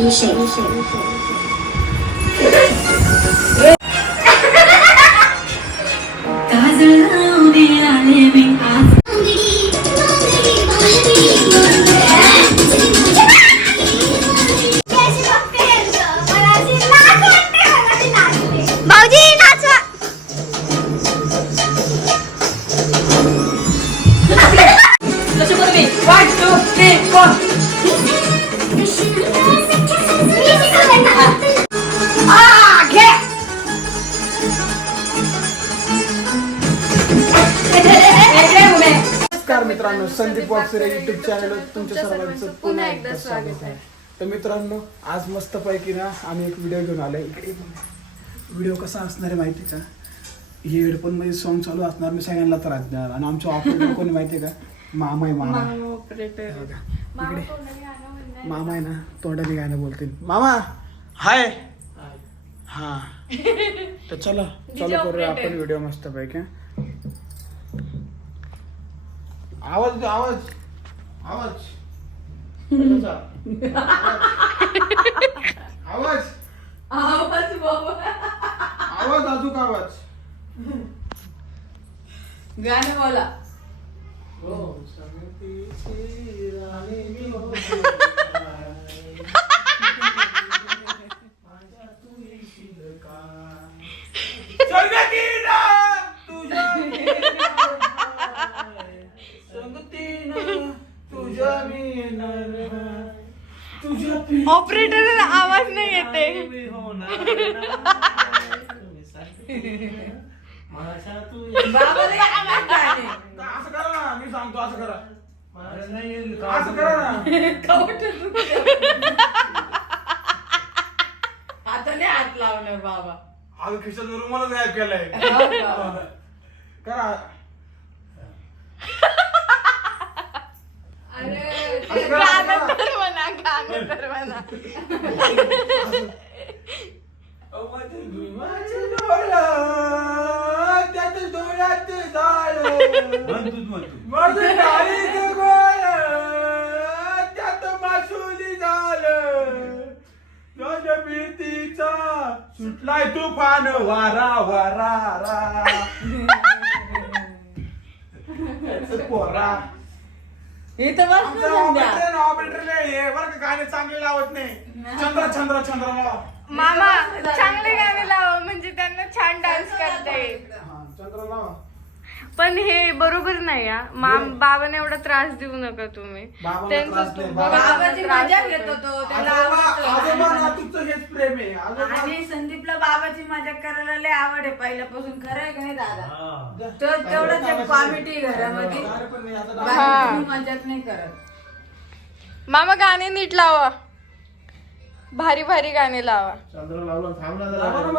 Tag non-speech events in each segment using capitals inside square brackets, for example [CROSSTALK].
一闪一闪一闪 Sandeep Waksare YouTube channel तुमच्या सर्वांचं पुन्हा एकदा स्वागत आहे. तर मित्रांनो आज मस्त पैकी ना आम्ही एक व्हिडिओ घेऊन आलोय. इकडे व्हिडिओ कसा असणार आहे माहिती का? हे हेडफोनमध्ये सॉन्ग चालू असणार मी सगळ्यांना त्रास देणार. आणि आमच्या ऑपरेटर [LAUGHS] कोणी माहिती आहे का? मामा आहे मामा? इकडे. मामा आहे ना तोंडाने गाणं बोलतील. मामा हाय हा. [LAUGHS] तर चला चालू करूया आपण व्हिडिओ मस्त पैकी आवाज दे, आवाज. आवाज. आवाज. आवाज अजून आवाज. गाणं बोला. हो समितीची राणी मी होते. लावलं बाबा. अगं खिशात रुमालच गायब केलाय. [LAUGHS] करा. अरे गाणं तर म्हणा गाणं तर सुटलाय तुफान वारा वारा इथं बस ना संध्या. ऑपरेटरला हे बरं का गाणे चांगले लावत नाही. चंद्र चंद्र चंद्र लावा. मामा चांगले गाणे लावा म्हणजे त्यांना छान डान्स करता येईल. हा, चंद्र लावा. पण हे बरोबर नाही हा. माम बाबांना एवढा त्रास देऊ नका तुम्ही. त्रास नाही, बाबाची मजा होतो. घेतो तो त्याला आजोबा आजोबा आवडतं. नातूचं. हेच प्रेम आहे. आजोबा आणि संदीपला बाबाची मजा करायला लय आवड आहे पहिल्यापासून. खरं आहे का नाही दादा? तो तेवढंच एक कॉमेडी घरामध्ये. अरे पण नाही, आता बाकी हा. तुम्ही मजाक नाही करत. मामा गाणे नीट लावा. भारी भारी गाणे लावा. चंद्रा दगड,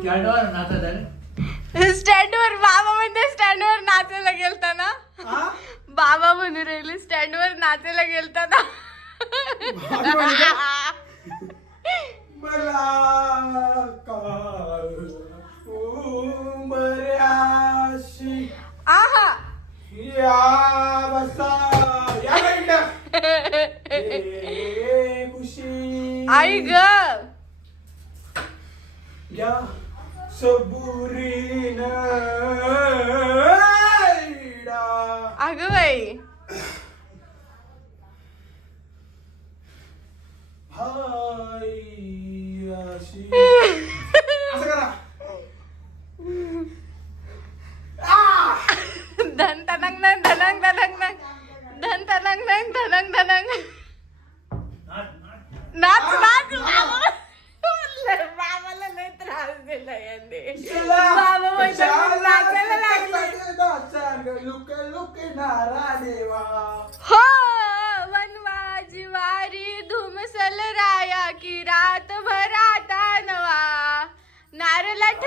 स्टँडवर नाचत आहे स्टँड बाबा म्हणते स्टँडवर नाचायला गेलता ना बाबा म्हणू राहिले स्टँडवर नाचायला गेलता ना आहा. या बसा [LAUGHS] आई ग.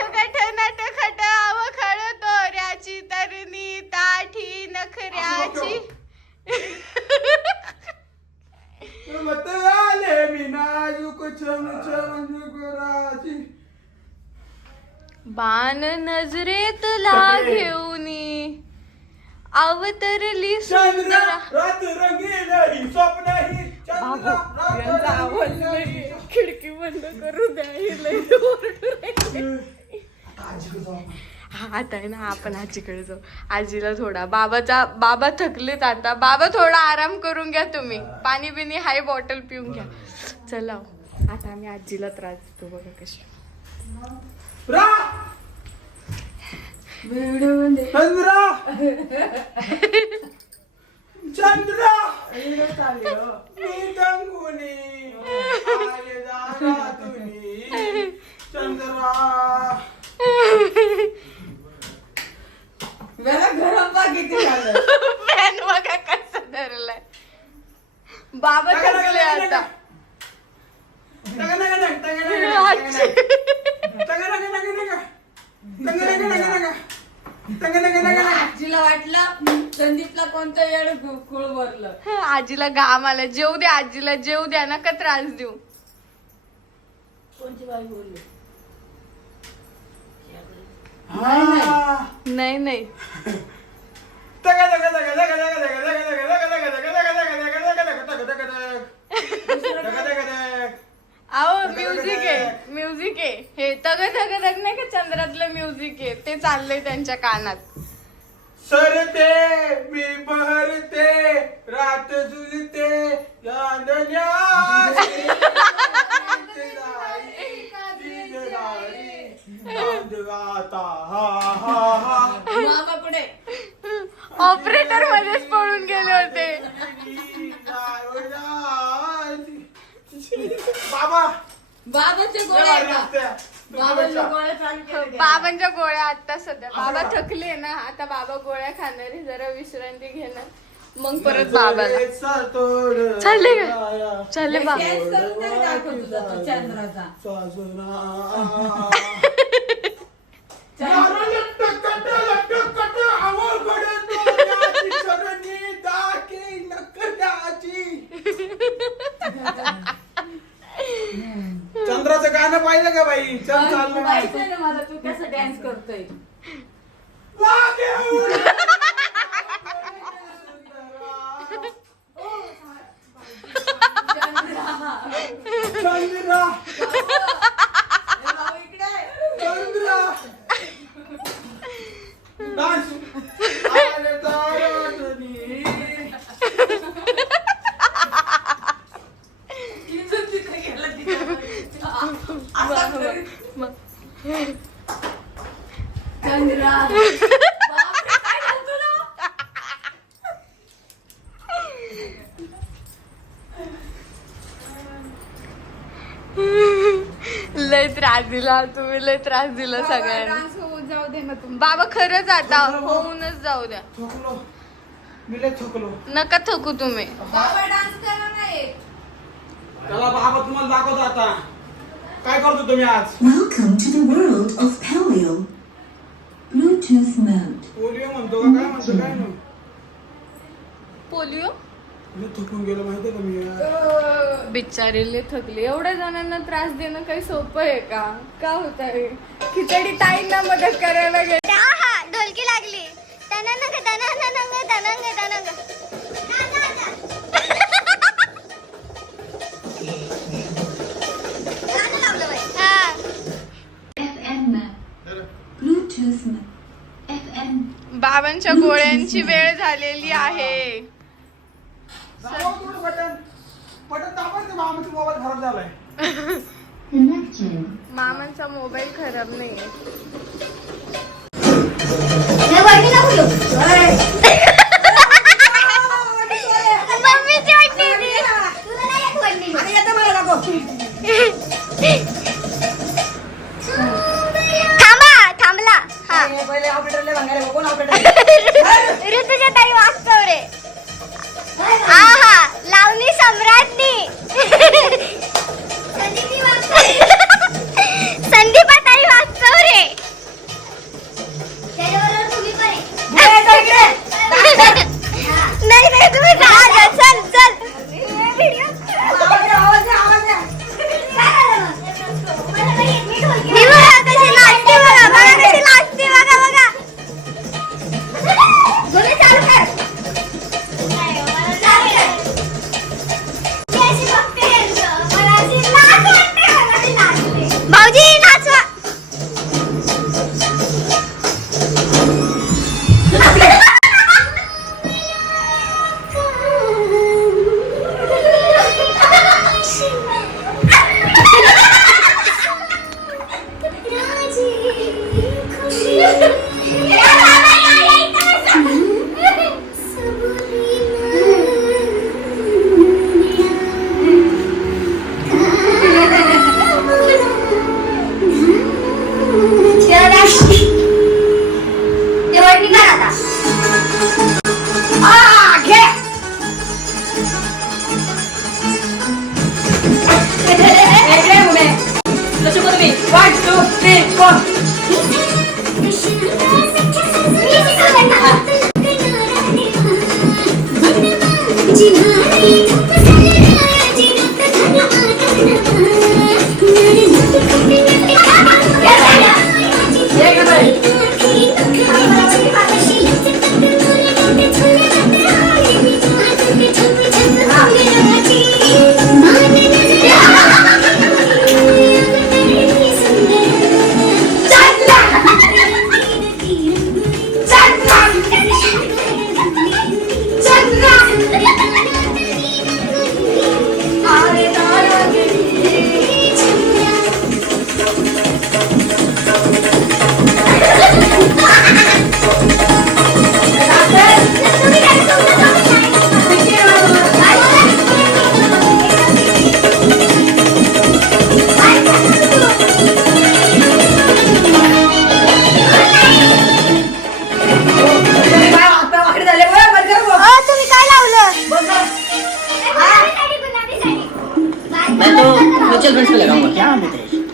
गठ तरणी ताठी नखऱ्याची. बाण नजरेत ला घेऊनी अवतरली सुंदर. खिडकी बंद करू द्या ही आता आहे ना आपण आजीकडे जाऊ. आजीला थोडा बाबाचा बाबा थकलेत आता. बाबा थोडा आराम करून घ्या तुम्ही. पाणी बिनी हाय बॉटल पिऊन घ्या. चला हो. आता आम्ही आजीला त्रास देतो बघा कशी. मध्ये चंद्र! हो. मला गरम बा किती झालं फॅन बघा कसं धरलाय बाबा थकले आता. आजीला वाटलं संदीपला कोणतं येड कुळ भरलं आजीला घाम आला जेव द्या आजीला जेव द्या नका त्रास देऊ कोणती बाई बोलली हा. नाही नाही. अहो म्युझिक आहे म्युझिक आहे हे तग तग तग नाही का चंद्रातलं म्युझिक आहे ते चाललंय त्यांच्या कानात सरते मी बहरते रात झुलते चांदण्याची. हा हा हा मामा ऑपरेटर मध्येच पळून गेले होते. बाबा. बाबाच्या गोळ्या आहे का? बाबाच्या गोळ्या चालू केल्या बाबांच्या गोळ्या आता सध्या. बाबा थकले ना. आता बाबा गोळ्या खाणार आहे जरा विश्रांती घेणार. मग परत बाबाला. चालले का? चालले बाबा. Dance करून तरी दाखव तुझा तो चंद्राचा चंद्राचं गाणं पाहिलं का बाई? चाललं ना. मला तू कसं डान्स करतोय? चंद्रा भाऊ इकडे चंद्रा डान्स आले तारातनी. तिथून तिथे गेला चंद्रा बापरे, काय झालं तुला? लय दिला तुम्ही लय त्रास दिला सगळ्यांना. डान्स जाऊ दे ना तुम्ही बाबा खरंच आता होऊनच जाऊ द्या. थकलो. मी लय थकलो. नका थकू तुम्ही. बाबा डान्स करा नाही त्याला बाबा तुम्हाला दाखवतो आता. काय करतो तुम्ही आज? Welcome to the world of Paleo. Bluetooth mode. Polio म्हणतो का? काय म्हणतो? काय नाही पोलिओ मी थकून गेलो माहितीये का मी आज? बिचारे लय थकले एवढ्या जणांना त्रास देणं काही सोपं आहे का का होत आहे खिचडी ताईंना मदत करायला गेले हा ढोलकी लागली तनंग तनंग तनंग तनंग गाणं लावलं बाई. हा. FM map. Bluetooth map. FM. बाबांच्या गोळ्यांची वेळ झालेली आहे दाबायचं मामाचा मोबाईल खराब झालाय. मामांचा मोबाईल खराब हे नाही [LAUGHS] [LAUGHS] One, two, three, four.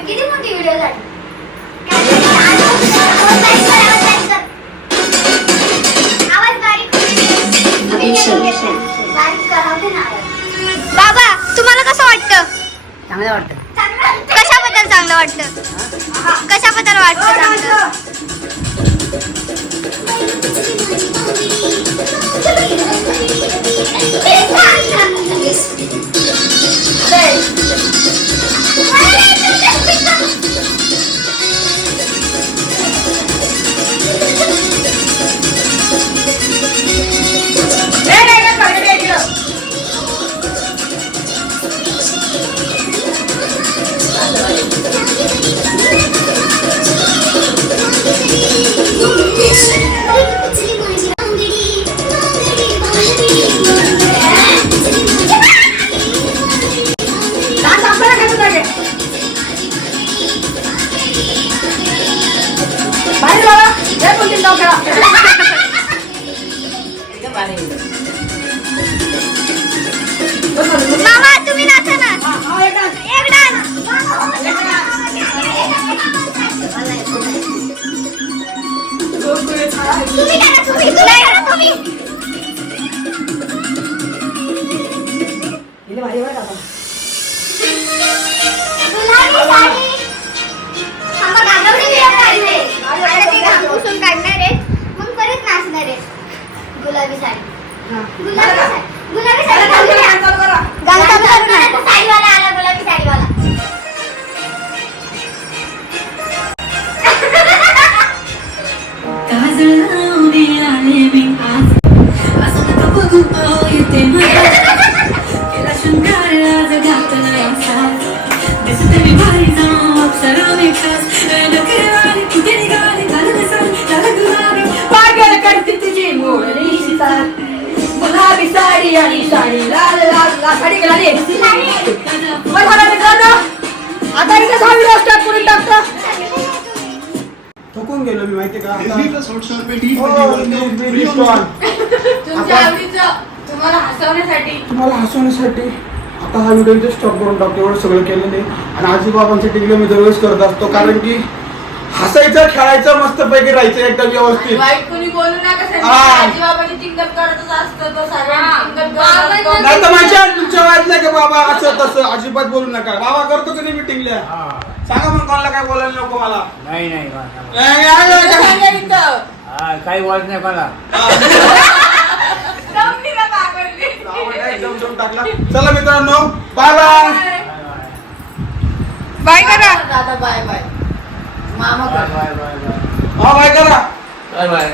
किती मोठी video झाली. बाबा तुम्हाला कसं वाटतं? चांगलं वाटतं. कशाबद्दल चांगलं वाटतं? कशाबद्दल वाटतं चांगलं. नाही, करा का? पे हो. तुमच्या आवडीचं तुम्हाला हसवण्यासाठी. तुम्हाला हसवण्यासाठी आता हा व्हिडिओ इथे स्टॉप करून टाकतो. एवढं सगळं केलेलं आहे आणि आजीबाबांसाठी व्हिडिओ मी दरवेळेस करत असतो. कारण की हसायचं खेळायचं मस्त पैकी राहायचं एकदम व्यवस्थित. वाईट कोणी बोलू नका हा. आजीबाबाची चिंगप करतच असतं तो सगळ्यांनी चिंगप करत असतो. नाही तर माझ्या तुमच्या वाटलं की बाबा? असं तसं. अजिबात बोलू नका. बाबा करतो कधी मिटिंगला सांगा मग कोणाला काय बोलायला नको मला नाही नाही बा. ए. हा, काही बोलत नाही मला दमली ना बाबांनी. आवड आहे, एकदम टाकला. चला मित्रांनो बाय बाय बाय करा दादा बाय बाय मामा बाय, बाय, बाय, बाय. हा बाय करा बाय बाय